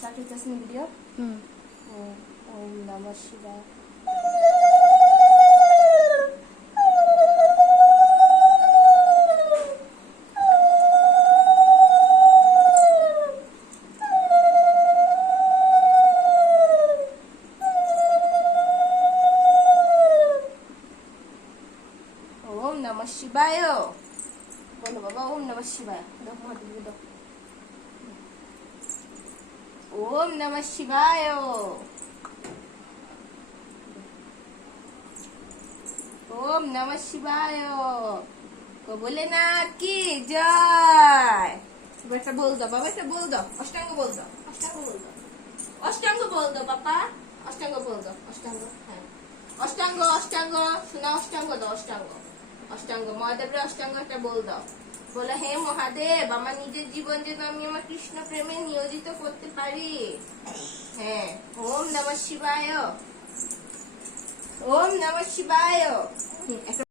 started this new video. Hmm. Um, Om Namah Shivaya. Om Namah Shivaya. बोलो बाबा ओम नमः शिवाय दो महादेव दो ওম নম শিবায়। ওম নম শিবায়। ও বলে না কি জয়। বেটা বল দাও, বাবা এটা বল দাও, অষ্টাঙ্গ বল দাও, অষ্টাঙ্গ বল দাও। অষ্টাঙ্গ বল দাও পাপা অষ্টাঙ্গ বল দাও, অষ্টাঙ্গ হ্যাঁ। অষ্টাঙ্গ অষ্টাঙ্গ সোনা অষ্টাঙ্গ, দাও অষ্টাঙ্গ। অষ্টাঙ্গ, মহাদেবের অষ্টাঙ্গ একটা বল দাও। বলো, হে মহাদেব, আমার নিজের জীবন যেন আমি আমার কৃষ্ণ প্রেমে নিয়োজিত করতে পারি। হ্যাঁ ওম নম শিবায়। ওম নম শিবায়।